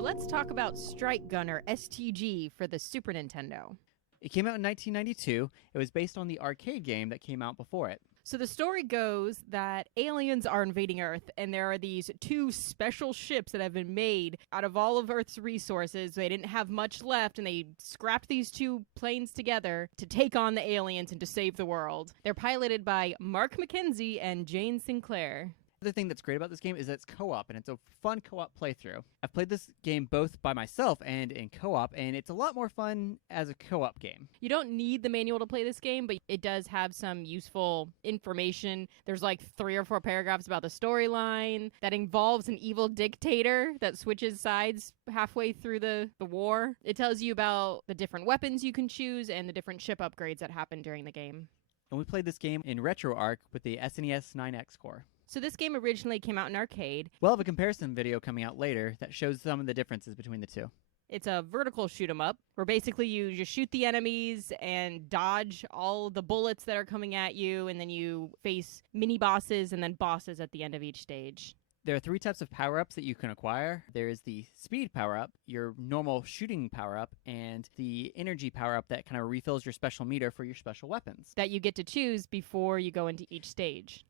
So let's talk about Strike Gunner S.T.G for the Super Nintendo. It came out in 1992. It was based on the arcade game that came out before it. So the story goes that aliens are invading Earth, and there are these two special ships that have been made out of all of Earth's resources. They didn't have much left, and they scrapped these two planes together to take on the aliens and to save the world. They're piloted by Mark McKenzie and Jane Sinclair. The other thing that's great about this game is that it's co-op, and it's a fun co-op playthrough. I've played this game both by myself and in co-op, and it's a lot more fun as a co-op game. You don't need the manual to play this game, but it does have some useful information. There's like 3 or 4 paragraphs about the storyline that involves an evil dictator that switches sides halfway through the war. It tells you about the different weapons you can choose and the different ship upgrades that happen during the game. And we played this game in RetroArch with the SNES 9X core. So this game originally came out in arcade. We'll have a comparison video coming out later that shows some of the differences between the two. It's a vertical shoot 'em up, where basically you just shoot the enemies and dodge all the bullets that are coming at you, and then you face mini-bosses and then bosses at the end of each stage. There are 3 types of power-ups that you can acquire. There is the speed power-up, your normal shooting power-up, and the energy power-up that kind of refills your special meter for your special weapons. That you get to choose before you go into each stage.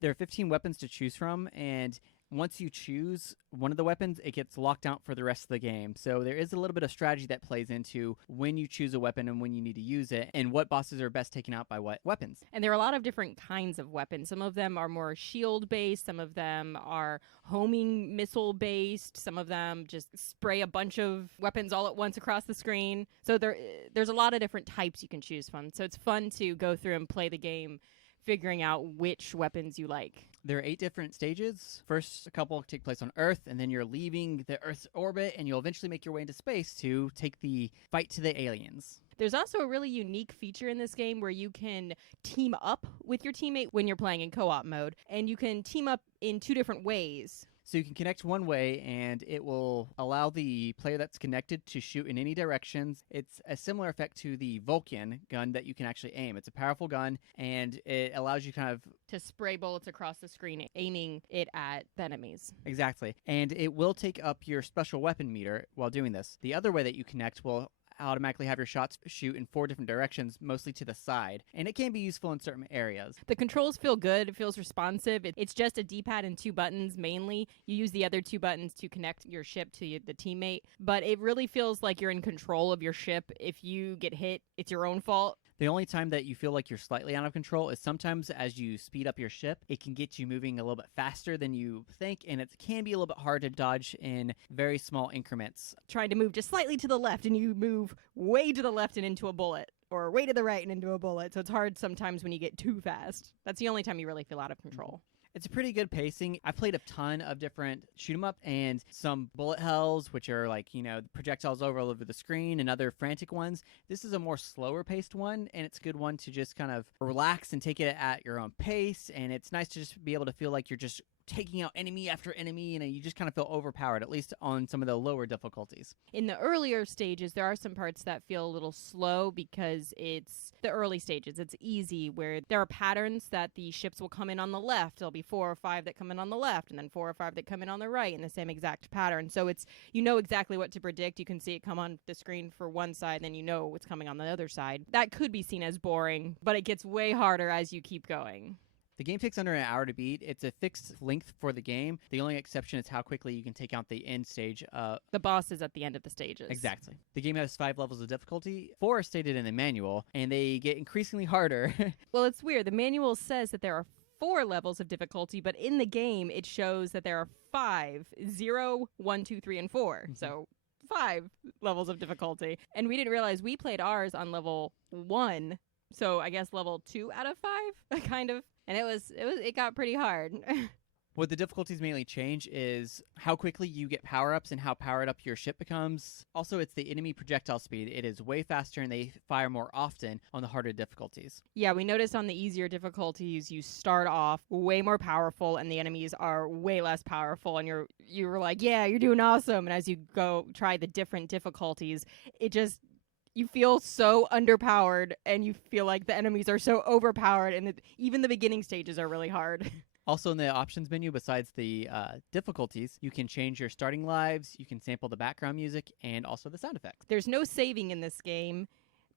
There are 15 weapons to choose from, and once you choose one of the weapons, it gets locked out for the rest of the game. So there is a little bit of strategy that plays into when you choose a weapon and when you need to use it, and what bosses are best taken out by what weapons. And there are a lot of different kinds of weapons. Some of them are more shield-based, some of them are homing missile-based, some of them just spray a bunch of weapons all at once across the screen. So there's a lot of different types you can choose from. So it's fun to go through and play the game, figuring out which weapons you like. There are 8 different stages. First, a couple take place on Earth, and then you're leaving the Earth's orbit, and you'll eventually make your way into space to take the fight to the aliens. There's also a really unique feature in this game where you can team up with your teammate when you're playing in co-op mode, and you can team up in 2 different ways. So you can connect one way, and it will allow the player that's connected to shoot in any directions. It's a similar effect to the Vulcan gun that you can actually aim. It's a powerful gun, and it allows you kind of to spray bullets across the screen, aiming it at the enemies. Exactly. And it will take up your special weapon meter while doing this. The other way that you connect will automatically have your shots shoot in 4 different directions, mostly to the side, and it can be useful in certain areas. The controls feel good. It feels responsive. It's just a D-pad and 2 buttons mainly. You use the other 2 buttons to connect your ship to the teammate, but it really feels like you're in control of your ship. If you get hit, it's your own fault. The only time that you feel like you're slightly out of control is sometimes as you speed up your ship, it can get you moving a little bit faster than you think, and it can be a little bit hard to dodge in very small increments. Trying to move just slightly to the left, and you move way to the left and into a bullet, or way to the right and into a bullet, so it's hard sometimes when you get too fast. That's the only time you really feel out of control. It's a pretty good pacing. I played a ton of different shoot 'em up and some bullet hells, which are like, projectiles all over the screen, and other frantic ones. This is a more slower paced one, and it's a good one to just kind of relax and take it at your own pace. And it's nice to just be able to feel like you're just taking out enemy after enemy, and you just kind of feel overpowered, at least on some of the lower difficulties. In the earlier stages, there are some parts that feel a little slow because it's the early stages. It's easy, where there are patterns that the ships will come in on the left. There'll be 4 or 5 that come in on the left, and then 4 or 5 that come in on the right in the same exact pattern. So you know exactly what to predict. You can see it come on the screen for one side, then you know what's coming on the other side. That could be seen as boring, but it gets way harder as you keep going. The game takes under an hour to beat. It's a fixed length for the game. The only exception is how quickly you can take out the end stage. The bosses at the end of the stages. Exactly. The game has 5 levels of difficulty. 4 are stated in the manual, and they get increasingly harder. Well, it's weird. The manual says that there are 4 levels of difficulty, but in the game, it shows that there are 5. 0, 1, 2, 3, and 4. So 5 levels of difficulty. And we didn't realize we played ours on level 1. So I guess level 2 out of 5, kind of. And it got pretty hard. What the difficulties mainly change is how quickly you get power-ups and how powered up your ship becomes. Also, it's the enemy projectile speed. It is way faster, and they fire more often on the harder difficulties. Yeah, we noticed on the easier difficulties, you start off way more powerful, and the enemies are way less powerful, and you were like, yeah, you're doing awesome. And as you go try the different difficulties, you feel so underpowered, and you feel like the enemies are so overpowered, and even the beginning stages are really hard. Also in the options menu, besides the difficulties, you can change your starting lives, you can sample the background music, and also the sound effects. There's no saving in this game,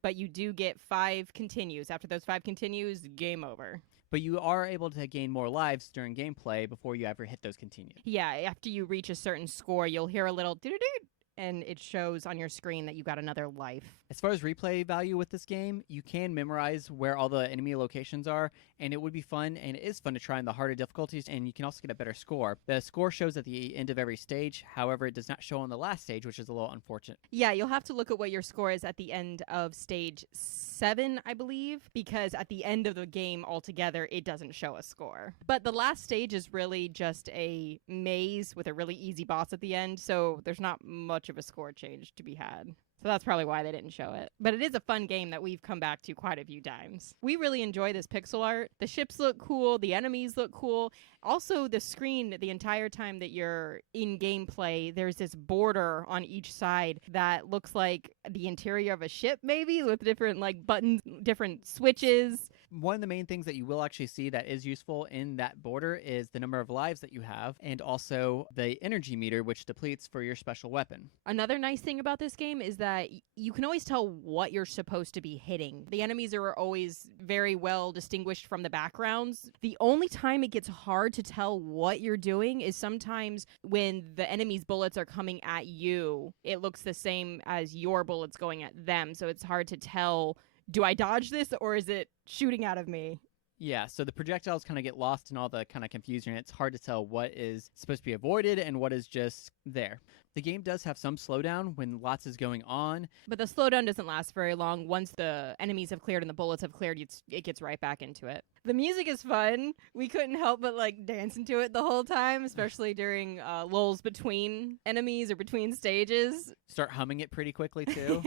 but you do get 5 continues. After those 5 continues, game over. But you are able to gain more lives during gameplay before you ever hit those continues. Yeah, after you reach a certain score, you'll hear a little doo-doo-doo, and it shows on your screen that you got another life. As far as replay value with this game, you can memorize where all the enemy locations are, and it would be fun, and it is fun to try in the harder difficulties, and you can also get a better score. The score shows at the end of every stage, however, it does not show on the last stage, which is a little unfortunate. Yeah, you'll have to look at what your score is at the end of stage 7, I believe, because at the end of the game altogether, it doesn't show a score. But the last stage is really just a maze with a really easy boss at the end, so there's not much of a score change to be had. So that's probably why they didn't show it. But it is a fun game that we've come back to quite a few times. We really enjoy this pixel art. The ships look cool. The enemies look cool. Also, the screen, the entire time that you're in gameplay, there's this border on each side that looks like the interior of a ship, maybe, with different buttons, different switches. One of the main things that you will actually see that is useful in that border is the number of lives that you have, and also the energy meter, which depletes for your special weapon. Another nice thing about this game is that you can always tell what you're supposed to be hitting. The enemies are always very well distinguished from the backgrounds. The only time it gets hard to tell what you're doing is sometimes when the enemy's bullets are coming at you. It looks the same as your bullets going at them, so it's hard to tell, do I dodge this or is it shooting out of me? Yeah, so the projectiles kind of get lost in all the kind of confusion. It's hard to tell what is supposed to be avoided and what is just there. The game does have some slowdown when lots is going on. But the slowdown doesn't last very long. Once the enemies have cleared and the bullets have cleared, it gets right back into it. The music is fun. We couldn't help but dancing to it the whole time, especially during lulls between enemies or between stages. Start humming it pretty quickly too.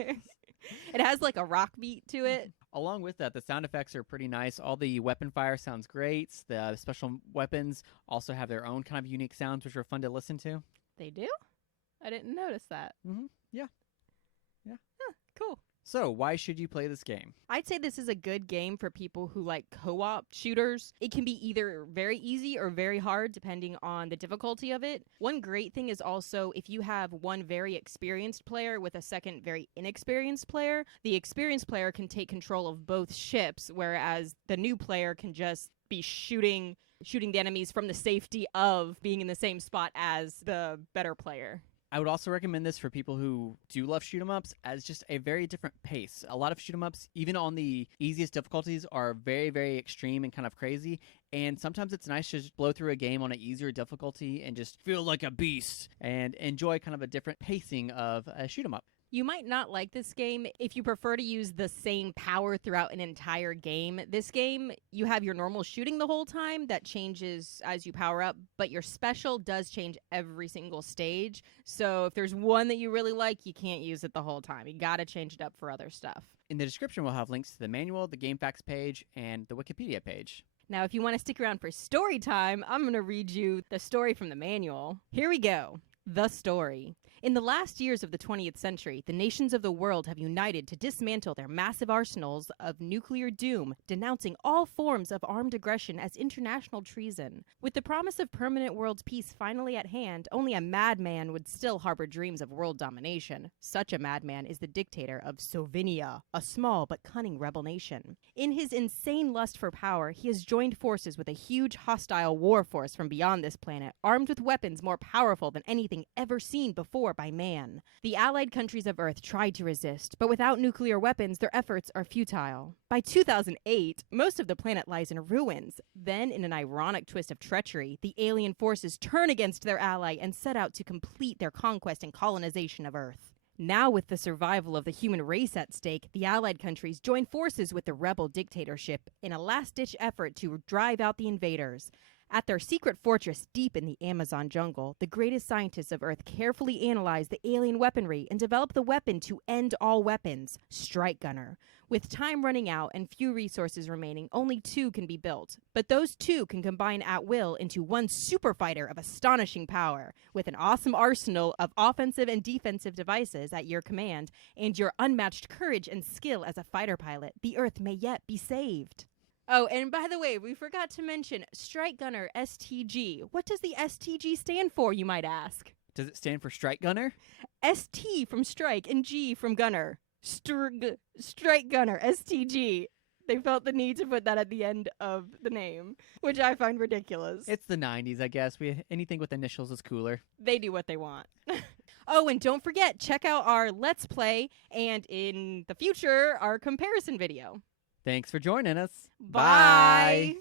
It has a rock beat to it. Along with that, the sound effects are pretty nice. All the weapon fire sounds great. The special weapons also have their own kind of unique sounds, which are fun to listen to. They do? I didn't notice that. Mm-hmm. Yeah. Huh, cool. So, why should you play this game? I'd say this is a good game for people who like co-op shooters. It can be either very easy or very hard, depending on the difficulty of it. One great thing is also if you have one very experienced player with a second very inexperienced player, the experienced player can take control of both ships, whereas the new player can just be shooting the enemies from the safety of being in the same spot as the better player. I would also recommend this for people who do love shoot-'em-ups as just a very different pace. A lot of shoot-'em-ups, even on the easiest difficulties, are very, very extreme and kind of crazy. And sometimes it's nice to just blow through a game on an easier difficulty and just feel like a beast and enjoy kind of a different pacing of a shoot-'em-up. You might not like this game if you prefer to use the same power throughout an entire game. This game, you have your normal shooting the whole time that changes as you power up, but your special does change every single stage. So if there's one that you really like, you can't use it the whole time. You gotta change it up for other stuff. In the description, we'll have links to the manual, the GameFAQs page, and the Wikipedia page. Now, if you want to stick around for story time, I'm going to read you the story from the manual. Here we go. The story. In the last years of the 20th century, the nations of the world have united to dismantle their massive arsenals of nuclear doom, denouncing all forms of armed aggression as international treason. With the promise of permanent world peace finally at hand, only a madman would still harbor dreams of world domination. Such a madman is the dictator of Sovinia, a small but cunning rebel nation. In his insane lust for power, he has joined forces with a huge hostile war force from beyond this planet, armed with weapons more powerful than anything ever seen before by man. The allied countries of Earth tried to resist, but without nuclear weapons, their efforts are futile. By 2008, most of the planet lies in ruins. Then, in an ironic twist of treachery, the alien forces turn against their ally and set out to complete their conquest and colonization of Earth. Now, with the survival of the human race at stake, the Allied countries join forces with the rebel dictatorship in a last-ditch effort to drive out the invaders. At their secret fortress deep in the Amazon jungle, the greatest scientists of Earth carefully analyze the alien weaponry and develop the weapon to end all weapons, Strike Gunner. With time running out and few resources remaining, only 2 can be built. But those 2 can combine at will into one super fighter of astonishing power. With an awesome arsenal of offensive and defensive devices at your command, and your unmatched courage and skill as a fighter pilot, the Earth may yet be saved. Oh, and by the way, we forgot to mention Strike Gunner S.T.G. What does the S.T.G. stand for, you might ask? Does it stand for Strike Gunner? S.T. from Strike and G from Gunner. Strike Gunner S.T.G. They felt the need to put that at the end of the name, which I find ridiculous. It's the 90s, I guess. Anything with initials is cooler. They do what they want. Oh, and don't forget, check out our Let's Play and in the future, our comparison video. Thanks for joining us. Bye.